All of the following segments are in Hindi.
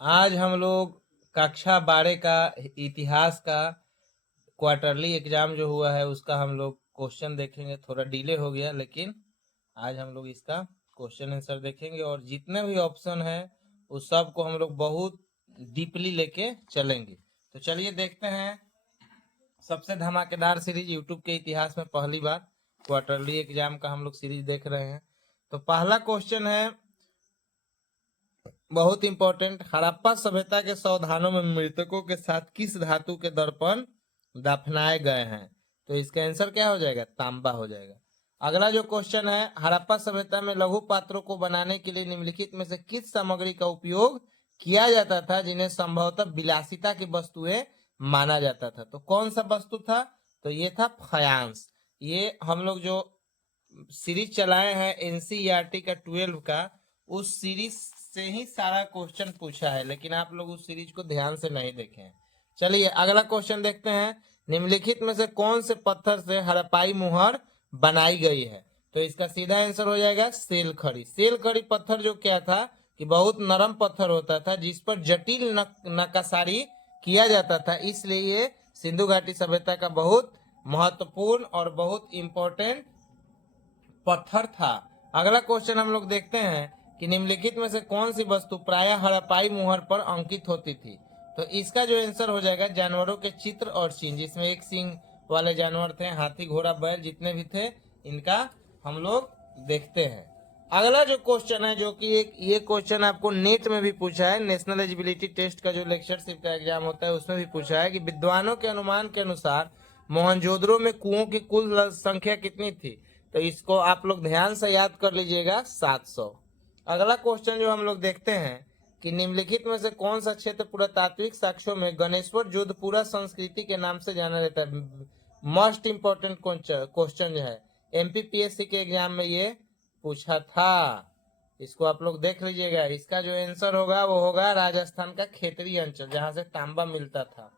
आज हम लोग कक्षा 12 का इतिहास का क्वार्टरली एग्जाम जो हुआ है उसका हम लोग क्वेश्चन देखेंगे। थोड़ा डिले हो गया लेकिन आज हम लोग इसका क्वेश्चन आंसर देखेंगे और जितने भी ऑप्शन है उस सब को हम लोग बहुत डीपली लेके चलेंगे। तो चलिए देखते हैं। सबसे धमाकेदार सीरीज यूट्यूब के इतिहास में पहली बार क्वार्टरली एग्जाम का हम लोग सीरीज देख रहे हैं। तो पहला क्वेश्चन है बहुत इंपॉर्टेंट। हड़प्पा सभ्यता के सावधानों में मृतकों के साथ किस धातु के दर्पण दफनाए गए हैं? तो इसका आंसर क्या हो जाएगा? तांबा हो जाएगा। अगला जो क्वेश्चन है, हड़प्पा सभ्यता में लघु पात्रों को बनाने के लिए निम्नलिखित में से किस सामग्री का उपयोग किया जाता था जिन्हें संभवतः विलासिता की वस्तुएं माना जाता था? तो कौन सा वस्तु था? तो ये था फायांस। ये हम लोग जो सीरीज चलाए हैं एनसीईआरटी का 12 का, उस सीरीज से ही सारा क्वेश्चन पूछा है, लेकिन आप लोग उस सीरीज को ध्यान से नहीं देखे हैं। चलिए अगला क्वेश्चन देखते हैं। निम्नलिखित में से कौन से पत्थर से हड़प्पाई मुहर बनाई गई है? तो इसका सीधा आंसर हो जाएगा सेल खड़ी। सेल खड़ी पत्थर जो क्या था कि बहुत नरम पत्थर होता था जिस पर जटिल नक्काशी किया जाता था, इसलिए ये सिंधु घाटी सभ्यता का बहुत महत्वपूर्ण और बहुत इंपॉर्टेंट पत्थर था। अगला क्वेश्चन हम लोग देखते हैं कि निम्नलिखित में से कौन सी वस्तु प्रायः हड़प्पाई मुहर पर अंकित होती थी? तो इसका जो आंसर हो जाएगा जानवरों के चित्र और चिन्ह, जिसमें एक सींग वाले जानवर थे, हाथी घोड़ा बैल जितने भी थे इनका हम लोग देखते हैं। अगला जो क्वेश्चन है, जो कि एक ये क्वेश्चन आपको नेट में भी पूछा है, नेशनल एलिजिबिलिटी टेस्ट का जो लेक्चरशिप का एग्जाम होता है उसमें भी पूछा है कि विद्वानों के अनुमान के अनुसार मोहनजोदड़ो में कुओं की कुल संख्या कितनी थी? तो इसको आप लोग ध्यान से याद कर लीजिएगा, 700। अगला क्वेश्चन जो हम लोग देखते हैं कि निम्नलिखित में से कौन सा क्षेत्र पुरातात्विक साक्ष्यों में गणेश्वर जोधपुरा संस्कृति के नाम से जाना जाता है? मोस्ट इंपॉर्टेंट क्वेश्चन जो है एमपीपीएससी के एग्जाम में ये पूछा था, इसको आप लोग देख लीजिएगा। इसका जो आंसर होगा वो होगा राजस्थान का खेतरी अंचल, जहां से तांबा मिलता था।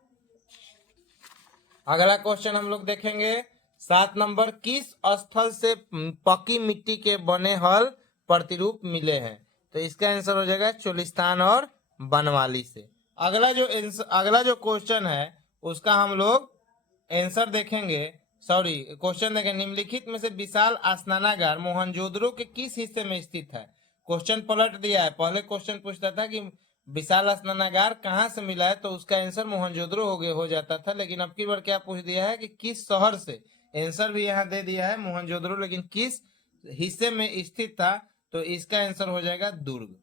अगला क्वेश्चन हम लोग देखेंगे 7 नंबर, किस स्थल से पक्की मिट्टी के बने हल प्रतिरूप मिले हैं? तो इसका आंसर हो जाएगा चोलिस्तान और बनवाली से। अगला जो क्वेश्चन है उसका हम लोग आंसर देखेंगे, सॉरी क्वेश्चन देखेंगे। निम्नलिखित में से विशाल स्नानागार मोहनजोदड़ो के किस हिस्से में स्थित है? क्वेश्चन पलट दिया है। पहले क्वेश्चन पूछता था कि विशाल स्नानागार कहाँ से मिला है, तो उसका आंसर मोहनजोदड़ो हो जाता था, लेकिन अब की बार क्या पूछ दिया है कि किस शहर से? आंसर भी यहाँ दे दिया है मोहनजोदड़ो, लेकिन किस हिस्से में स्थित था? तो इसका आंसर हो जाएगा दुर्ग।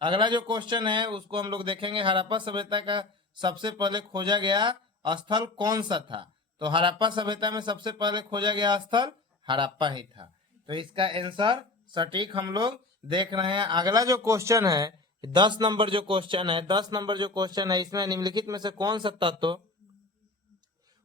अगला जो क्वेश्चन है उसको हम लोग देखेंगे, हड़प्पा सभ्यता का सबसे पहले खोजा गया स्थल कौन सा था? तो हड़प्पा सभ्यता में सबसे पहले खोजा गया स्थल हड़प्पा ही था। तो इसका आंसर सटीक हम लोग देख रहे हैं। अगला जो क्वेश्चन है 10 नंबर जो क्वेश्चन है, 10 नंबर जो क्वेश्चन है, इसमें निम्नलिखित में से कौन सा तत्व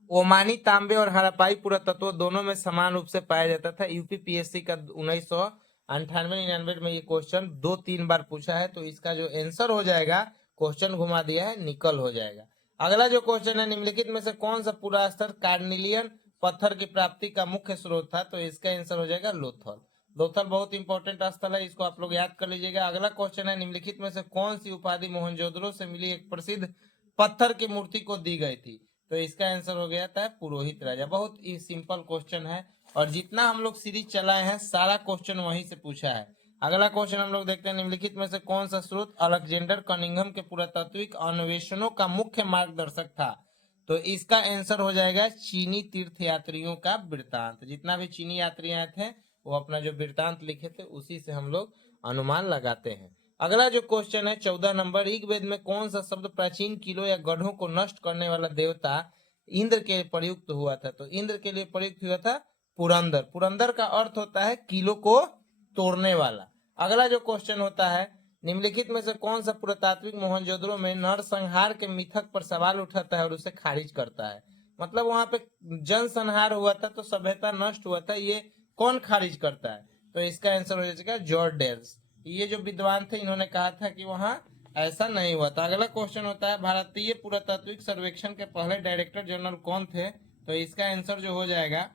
ओमानी तांबे और हड़प्पाई पुरातत्व दोनों में समान रूप से पाया जाता था? यूपीपीएससी का 1998-99 में ये क्वेश्चन 2-3 बार पूछा है। तो इसका जो आंसर हो जाएगा, क्वेश्चन घुमा दिया है, निकल हो जाएगा। अगला जो क्वेश्चन है, निम्नलिखित में से कौन सा पूरा स्तर कार्निलियन पत्थर की प्राप्ति का मुख्य स्रोत था? तो इसका आंसर हो जाएगा लोथल। लोथल बहुत इंपॉर्टेंट स्थल है, इसको आप लोग याद कर लीजिएगा। अगला क्वेश्चन है, निम्नलिखित में से कौन सी उपाधि मोहनजोदड़ो से मिली एक प्रसिद्ध पत्थर की मूर्ति को दी गई थी? तो इसका आंसर हो गया था पुरोहित राजा। बहुत ही सिंपल क्वेश्चन है और जितना हम लोग सीरीज चलाए हैं सारा क्वेश्चन वहीं से पूछा है। अगला क्वेश्चन हम लोग देखते हैं, निम्नलिखित में से कौन सा स्रोत अलेक्जेंडर कनिंघम के पुरातात्विक अन्वेषणों का मुख्य मार्गदर्शक था? तो इसका आंसर हो जाएगा चीनी तीर्थयात्रियों का वृत्तांत। जितना भी चीनी यात्री आए थे वो अपना जो वृत्तांत लिखे थे उसी से हम लोग अनुमान लगाते हैं। अगला जो क्वेश्चन है 14 नंबर, ऋग्वेद में कौन सा शब्द प्राचीन किलों या गढ़ों को नष्ट करने वाला देवता इंद्र के प्रयुक्त हुआ था? तो इंद्र के लिए प्रयुक्त हुआ था पुरंदर। पुरंदर का अर्थ होता है किलो को तोड़ने वाला। अगला जो क्वेश्चन होता है, निम्नलिखित में से कौन सा पुरातात्विक मोहनजोदड़ो में नरसंहार के मिथक पर सवाल उठाता है और उसे खारिज करता है? मतलब वहां पे जनसंहार हुआ था तो सभ्यता नष्ट हुआ था, ये कौन खारिज करता है? तो इसका आंसर हो जाएगा जॉर्ज डेल्स। ये जो विद्वान थे इन्होंने कहा था कि वहां ऐसा नहीं हुआ था। अगला क्वेश्चन होता है, भारतीय पुरातात्विक सर्वेक्षण के पहले डायरेक्टर जनरल कौन थे? तो इसका आंसर जो हो जाएगा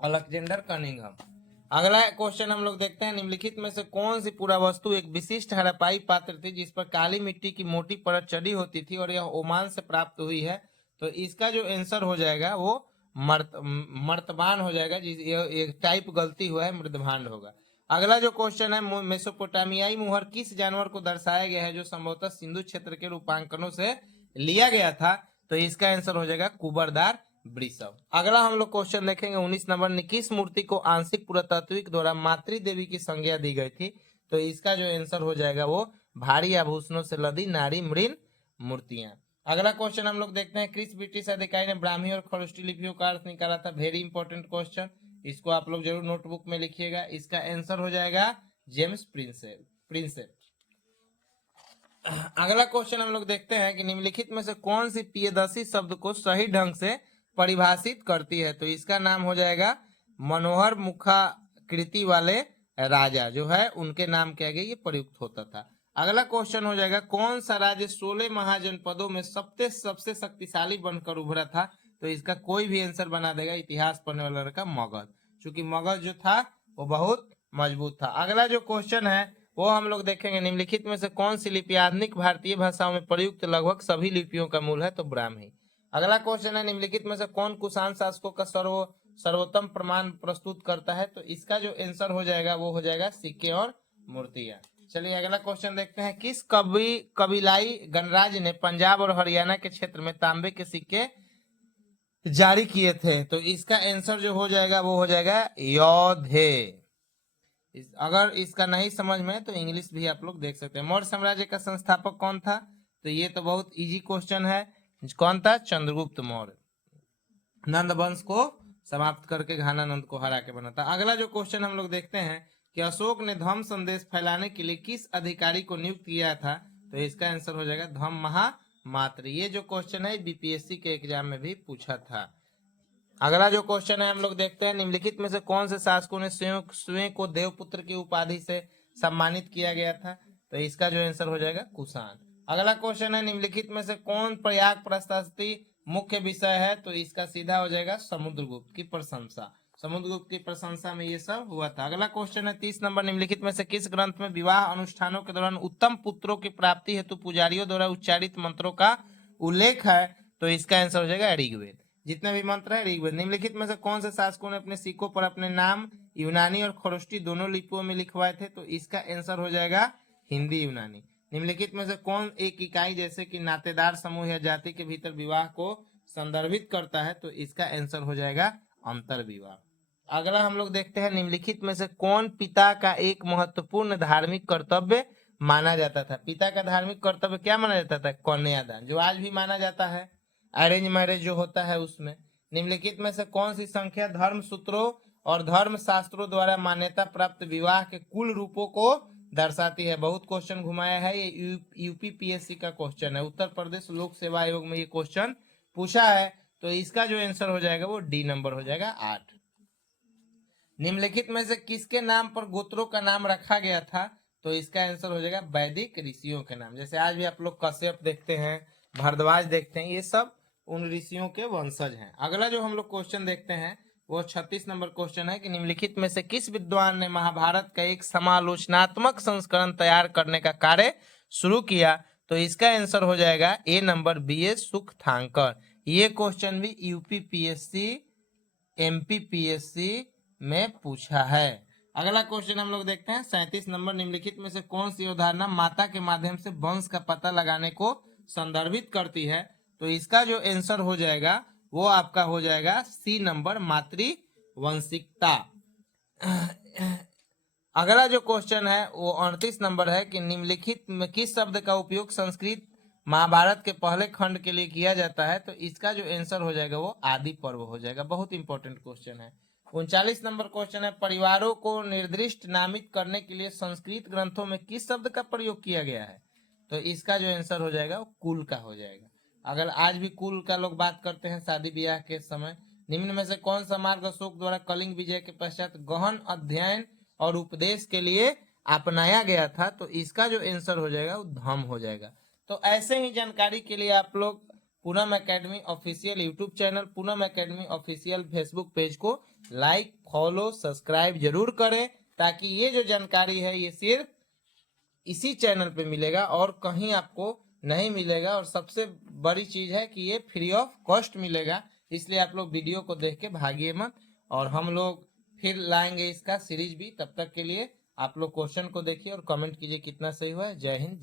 अलेक्जेंडर कनिंघम। अगला क्वेश्चन हम लोग देखते हैं, निम्नलिखित में से कौन सी पुरा वस्तु एक विशिष्ट हड़प्पाई पात्र थी जिस पर काली मिट्टी की मोटी परत चढ़ी होती थी और यह ओमान से प्राप्त हुई है? तो इसका जो आंसर हो जाएगा वो मर्तबान हो जाएगा। ये टाइप गलती हुआ है, मृदभांड होगा। अगला जो क्वेश्चन है, मेसोपोटामियाई मुहर किस जानवर को दर्शाया गया है जो संभवतः सिंधु क्षेत्र के रूपांकनों से लिया गया था? तो इसका आंसर हो जाएगा कुबरदार वृषभ। अगला हम लोग क्वेश्चन देखेंगे 19 नंबर, किस मूर्ति को आंशिक पुरातात्विक द्वारा मातृ देवी की संज्ञा दी गई थी? तो इसका जो आंसर हो जाएगा वो भारी आभूषणों से लदी नारी मृण मूर्तियां। अगला क्वेश्चन हम लोग देखते हैं, किस ब्रिटिश अधिकारी ने ब्राह्मी और खरोष्टी लिपियों का अर्थ निकाला था? वेरी इंपॉर्टेंट क्वेश्चन, इसको आप लोग जरूर नोटबुक में लिखिएगा। इसका आंसर हो जाएगा जेम्स प्रिंसेप। अगला क्वेश्चन हम लोग देखते हैं कि निम्नलिखित में से कौन सी पियदर्शी शब्द को सही ढंग से परिभाषित करती है? तो इसका नाम हो जाएगा मनोहर मुखाकृति वाले राजा जो है उनके नाम के आगे ये प्रयुक्त होता था। अगला क्वेश्चन हो जाएगा, कौन सा राज्य 16 महाजनपदों में सबसे शक्तिशाली बनकर उभरा था? तो इसका कोई भी आंसर बना देगा इतिहास पढ़ने वाला लड़का मगध, क्योंकि मगध जो था वो बहुत मजबूत था। अगला जो क्वेश्चन है वो हम लोग देखेंगे, निम्नलिखित में से कौन सी लिपि आधुनिक भारतीय भाषाओं में प्रयुक्त लगभग सभी लिपियों का मूल है? तो ब्राह्मी। अगला क्वेश्चन है, निम्नलिखित में से कौन कुषाण शासकों का सर्वोत्तम प्रमाण प्रस्तुत करता है? तो इसका जो आंसर हो जाएगा वो हो जाएगा सिक्के और मूर्तियां। चलिए अगला क्वेश्चन देखते हैं, किस कबीलाई गणराज्य ने पंजाब और हरियाणा के क्षेत्र में तांबे के सिक्के जारी किए थे? तो इसका आंसर जो हो जाएगा वो हो जाएगा योधे। अगर इसका नहीं समझ में तो इंग्लिश भी आप लोग देख सकते हैं। मौर्य साम्राज्य का संस्थापक कौन था? तो ये तो बहुत इजी क्वेश्चन है, कौन था? चंद्रगुप्त मौर्य। नंद वंश को समाप्त करके घानानंद को हरा के बना था। अगला जो क्वेश्चन हम लोग देखते हैं कि अशोक ने धम्म संदेश फैलाने के लिए किस अधिकारी को नियुक्त किया था? तो इसका आंसर हो जाएगा धम्म महामात्र। ये जो क्वेश्चन है बीपीएससी के एग्जाम में भी पूछा था। अगला जो क्वेश्चन है हम लोग देखते हैं, निम्नलिखित में से कौन से शासकों ने स्वयं को देवपुत्र की उपाधि से सम्मानित किया गया था? तो इसका जो आंसर हो जाएगा कुषाण। अगला क्वेश्चन है, निम्नलिखित में से कौन प्रयाग प्रशस्ति मुख्य विषय है? तो इसका सीधा हो जाएगा समुद्रगुप्त की प्रशंसा। समुद्रगुप्त की प्रशंसा में ये सब हुआ था। अगला क्वेश्चन है 30 नंबर, निम्नलिखित में से किस ग्रंथ में विवाह अनुष्ठानों के दौरान उत्तम पुत्रों की प्राप्ति हेतु पुजारियों द्वारा उच्चारित मंत्रों का उल्लेख है? तो इसका आंसर हो जाएगा ऋग्वेद। जितने भी मंत्र है ऋग्वेद। निम्नलिखित में से कौन से शासकों ने अपने सिक्कों पर अपने नाम यूनानी और खरोष्टी दोनों लिपियों में लिखवाए थे? तो इसका आंसर हो जाएगा हिंदी यूनानी। निम्नलिखित में से कौन एक इकाई जैसे कि नातेदार समूह या जाति के भीतर विवाह को संदर्भित करता है? तो इसका आंसर हो जाएगा अंतर विवाह। अगला हम लोग देखते हैं, निम्नलिखित में से कौन पिता का एक महत्वपूर्ण धार्मिक कर्तव्य माना जाता था? पिता का धार्मिक कर्तव्य क्या माना जाता था? कन्यादान, जो आज भी माना जाता है, अरेंज मैरिज जो होता है उसमें। निम्नलिखित में से कौन सी संख्या धर्म सूत्रों और धर्म शास्त्रों द्वारा मान्यता प्राप्त विवाह के कुल रूपों को दर्शाती है? बहुत क्वेश्चन घुमाया है, ये यूपीपीएससी का क्वेश्चन है, उत्तर प्रदेश लोक सेवा आयोग में ये क्वेश्चन पूछा है। तो इसका जो आंसर हो जाएगा वो डी नंबर हो जाएगा 8। निम्नलिखित में से किसके नाम पर गोत्रों का नाम रखा गया था? तो इसका आंसर हो जाएगा वैदिक ऋषियों के नाम। जैसे आज भी आप लोग कश्यप देखते हैं, भारद्वाज देखते हैं, ये सब उन ऋषियों के वंशज हैं। अगला जो हम लोग क्वेश्चन देखते हैं वो 36 नंबर क्वेश्चन है कि निम्नलिखित में से किस विद्वान ने महाभारत का एक समालोचनात्मक संस्करण तैयार करने का कार्य शुरू किया? तो इसका आंसर हो जाएगा ए नंबर बी.एस. सुखथांकर। ये क्वेश्चन भी यूपीपीएससी एमपीपीएससी में पूछा है। अगला क्वेश्चन हम लोग देखते हैं 37 नंबर, निम्नलिखित में से कौन सी अवधारणा माता के माध्यम से वंश का पता लगाने को संदर्भित करती है? तो इसका जो आंसर हो जाएगा वो आपका हो जाएगा सी नंबर मातृवंशिकता। अगला जो क्वेश्चन है वो 38 नंबर है कि निम्नलिखित में किस शब्द का उपयोग संस्कृत महाभारत के पहले खंड के लिए किया जाता है? तो इसका जो आंसर हो जाएगा वो आदि पर्व हो जाएगा। बहुत इंपॉर्टेंट क्वेश्चन है। 39 नंबर क्वेश्चन है, परिवारों को निर्दिष्ट नामित करने के लिए संस्कृत ग्रंथों में किस शब्द का प्रयोग किया गया है? तो इसका जो आंसर हो जाएगा वो कुल का हो जाएगा। अगर आज भी कुल का लोग बात करते हैं शादी ब्याह के समय। निम्न में से कौन सा मार्ग अशोक द्वारा कलिंग विजय के पश्चात गहन अध्ययन और उपदेश के लिए अपनाया गया था? तो इसका जो आंसर हो जाएगा वो धम्म हो जाएगा। तो ऐसे ही जानकारी के लिए आप लोग Poonam academy official YouTube channel, Poonam academy official Facebook page को लाइक, फॉलो, सब्सक्राइब जरूर करें, ताकि ये जो जानकारी है ये सिर्फ इसी चैनल पे मिलेगा और कहीं आपको नहीं मिलेगा। और सबसे बड़ी चीज है कि ये फ्री ऑफ कॉस्ट मिलेगा, इसलिए आप लोग वीडियो को देख के भागिए मत। और हम लोग फिर लाएंगे इसका सीरीज भी, तब तक के लिए आप लोग क्वेश्चन को देखिए और कमेंट कीजिए कितना सही हुआ है। जय हिंद।